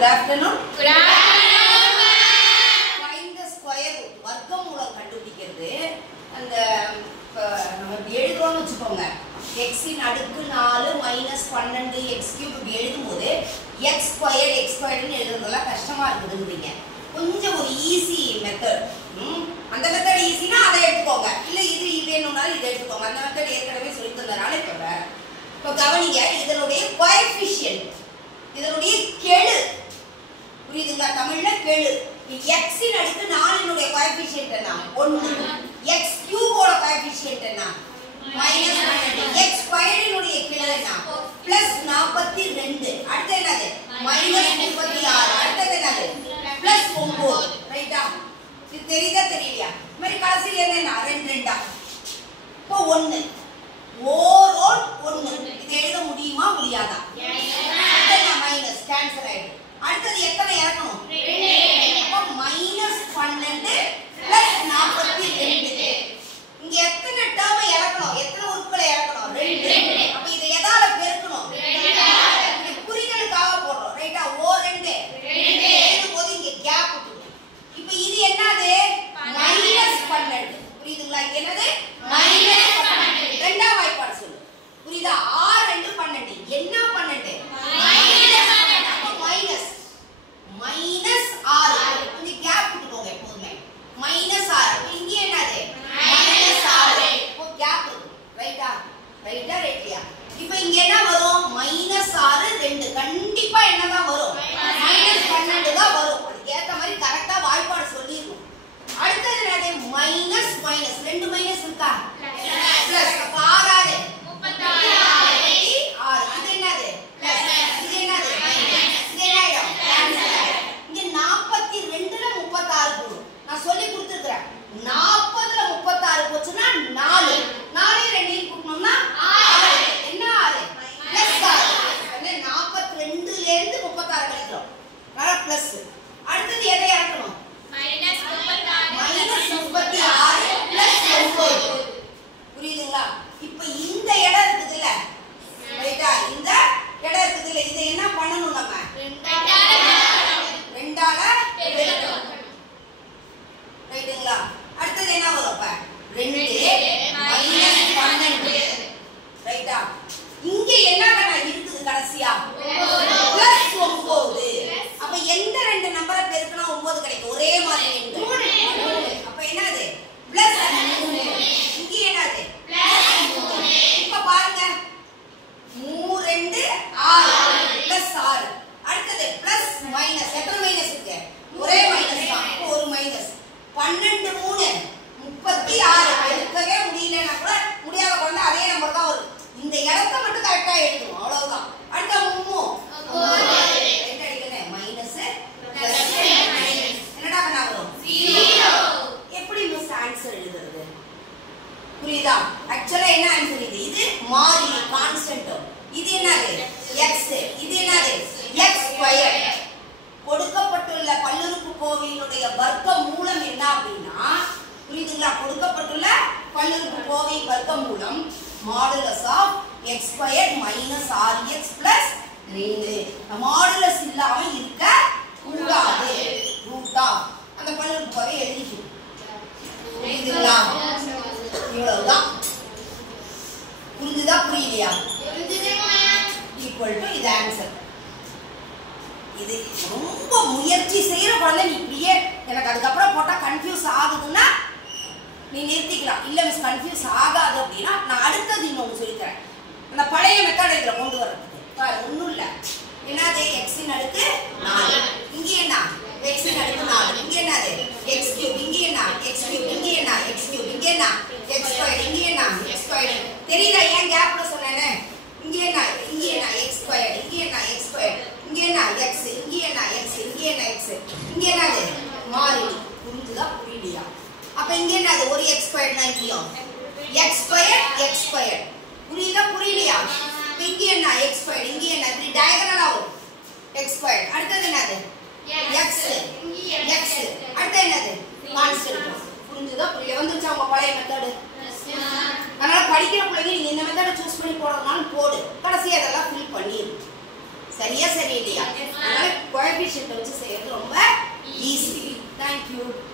Good afternoon. Good afternoon. Find the square root. வர்க்கமூலம் கண்டுபிடிக்கிறது. அந்த நம்ம எழுதுறோம்னு வெச்சுக்கோங்க. x இன் அடுக்கு 4 - 12 x³ இப்படி எழுதும்போது x² ன்னு எழுதுறதெல்லாம் கஷ்டமா இருக்குதுன்றீங்க. கொஞ்சம் ஒரு ஈஸி மெத்தட். அந்த மெத்தட் ஈஸினா அதை எடுத்துக்கோங்க. இல்ல இது வேணும்னாலும் இதை எடுத்துக்கோங்க. அந்த மெத்தட் ஏற்கனவே சொல்லி தந்தனால இப்போ கவனிங்க, இதனுடைய கோஎஃபிஷியன்ட், இதனுடைய கெழு புரியுதுங்களா? தமிழ்ல கெழு. x இன் அடுக்கு 4 னுடைய கோஎஃபிஷியன்ட் என்ன? 1. x³ ஓட கோஎஃபிஷியன்ட் என்ன? -12. x² னுடைய கெழு என்ன? +42. அடுத்து என்னது? -36. அடுத்து என்னது? +9. ரைட்டா? இது தெரியுதா தெரியலையா? மாதிரி கடைசில என்ன? 2 2. இப்போ 1 ஓர் 1. இது எழுத முடியுமா முடியாதா? அடுத்து மைனஸ் கேன்சல் ஆயிடும். அடுத்து எத்தனை இறக்கணும்? 2. அப்ப -12 + 42. இங்க எத்தனை டேர்ம் இறக்கணும்? எத்தனை உறுப்புகளை இறக்கணும்? 2. அப்ப இதை எதால பெருக்கணும்? 2. இது புரிதலுக்காக போடுறோம். ரைட்டா? ஓ 2 எழுதும்போது இங்க கேப் விட்டுடும். இப்போ இது என்னது? -12. புரியுதுங்களா? இது என்னது? -12. இரண்டாம் வாய்ப்பாடு சொல்லு. புரியுதா? 6 2 12. என்ன 12? -6. இந்த கேப் விட்டுக்கோங்க எப்பவுமே. -6. இங்க என்னது? -6. இப்போ கேப் இருக்கு. ரைட்டா? ரைட்டா ரைட்லியா? இப்போ இங்க என்ன வரும்? -6 2. கண்டிப்பா என்னதான் வரும்? -12 தான் வரும். அதுக்கு ஏத்த மாதிரி கரெக்ட்டா வாய்ப்பாடு சொல்லிரணும். அடுத்து என்னது? மைனஸ் மைனஸ் 2 மைனஸ் இருக்கா? பிளஸ். அப்ப 6 36. இது என்னது? பிளஸ். இது என்னது? மைனஸ். இது என்னையும் கேன்சல். இங்க 42ல 36 போடும். நான் சொல்லி கொடுத்திருக்கேன். 40ல 36 போச்சுனா 4. 4 2 கூட்டணும்னா 6. என்ன 6? பிளஸ் 6. என்ன 42ல இருந்து 36 கழிக்கிறோம். அதனால பிளஸ். அடுத்து எதை இறக்கணும்? -36 + 9. புரியுதுங்களா? இப்போ இந்த இடம் இருக்குதுல்ல, ரைட்டா? இந்த இடம் இருக்குதுல்ல, இதை என்ன பண்ணணும்? நம்ம 2ஆல பெருக்கணும். ரைட்டுங்களா? அடுத்து என்ன வரும்? அப்ப 2 - 12. ரைட்டா? இங்க என்ன இருக்குது கடைசியா? +9. அப்ப எந்த ரெண்டு நம்பரை பெருக்கினா 9 கிடைக்கும்? ஒரே மாதிரி எண்கள். 3. அப்ப என்னது? +3. இங்க என்னது? +3. இப்ப பாருங்க, 3 2 6 +6. அடுத்து பிளஸ் மைனஸ். எத்தனை மைனஸ் இருக்கு? ஒரே மைனஸ் தான். இப்போ ஒரு மைனஸ். 12 3 36. பெருக்கவே முடியலன்னா கூட முடியாத குழந்தை அதே நம்பர் தான் வரும். இந்த இடத்தை மட்டும் கரெக்டா எழுதணும், அவ்வளவுதான். அடுத்த 3 ரைட் அடிக்கணும். மைனஸ் பிளஸ் மைனஸ் என்னடா பண்ணா வரும்? 0. எப்படி மிஸ் ஆன்சர் எழுதுறது? புரியுதா? ஆக்சுவலா என்ன ஆன்சர் இது? இது மாறிலி கான்ஸ்டன்ட். இது என்னது? x. இது என்னது? x². கொடுக்கப்பட்டுள்ள பல்லுறுப்புக்கோவையினுடைய வர்க்க மூலம் என்ன அப்படின்னா, புரியுதுங்களா? கொடுக்கப்பட்டுள்ள பல்லுறுப்புக்கோவை வர்க்க மூலம் modulus of x² - 6x + 2. Modulus இல்லாம இருக்க கூடாது. ரூட் ஆஃப் அந்த பல்லுறுப்புக்கோவை எழுதிக்கணும். புரியுதுங்களா? இவ்வளவுதான். புரிஞ்சுதா புரியலையா? ஈக்குவல் டு இது ஆன்சர். இது ரொம்ப முயற்சி செய்யற குழந்தை நீ இப்படியே எனக்கு அதுக்கப்புறம் போட்டா கன்ஃபியூஸ் ஆகுதுன்னா நீ நிறுத்திக்கலாம். இல்ல மிஸ் கன்ஃபியூஸ் ஆகாது அப்படின்னா நான் அடுத்தது இன்னொன்று சொல்லித்தரேன். அந்த பழைய மெத்தட் இதுல கொண்டு வர்றதுக்கு ஒன்றும் இல்லை. என்னது? x இன் அடுக்கு 4. இங்கே என்ன? x இன் அடுக்கு 4. இங்கே என்னது? x³. இங்கே என்ன? x³. இங்கே என்ன? x³. இங்கே என்ன? x². இங்கே என்ன? x². தெரியல ஏன் கேப்ல சொன்னேனே. இங்கே என்ன? இங்கே என்ன? x². இங்கே என்ன? x². இங்கே என்ன? x. இங்கே என்ன? x. இங்கே என்ன? x. இங்கே என்னது? மாறிலி. புரிஞ்சுதா புரியலையா? அப்ப இங்கே என்னது? ஒரு x² னா இங்கேயும் x². புரியுதா புரியலையா? இங்கே என்ன? x². இங்கே என்ன? இப்படி டயகனலா வரும். x². அடுத்து என்னது? x. அடுத்து என்னது? கான்ஸ்டன்ட். புரிஞ்சுதா புரியல? வந்துருச்சா உங்க பழைய மெத்தட்? அதனால படிக்கிற பிள்ளைங்க நீங்க இந்த மெத்தட சூஸ் பண்ணி போறதுனால போடு. கடைசி அதெல்லாம் ஃபில் பண்ணிரு. சரியா சரியில்லையா? அதனால கோஎஃபிஷியன்ட் கோஎஃபிஷியன்ட் வச்சு செய்யறது ரொம்ப ஈஸி. தேங்க்யூ.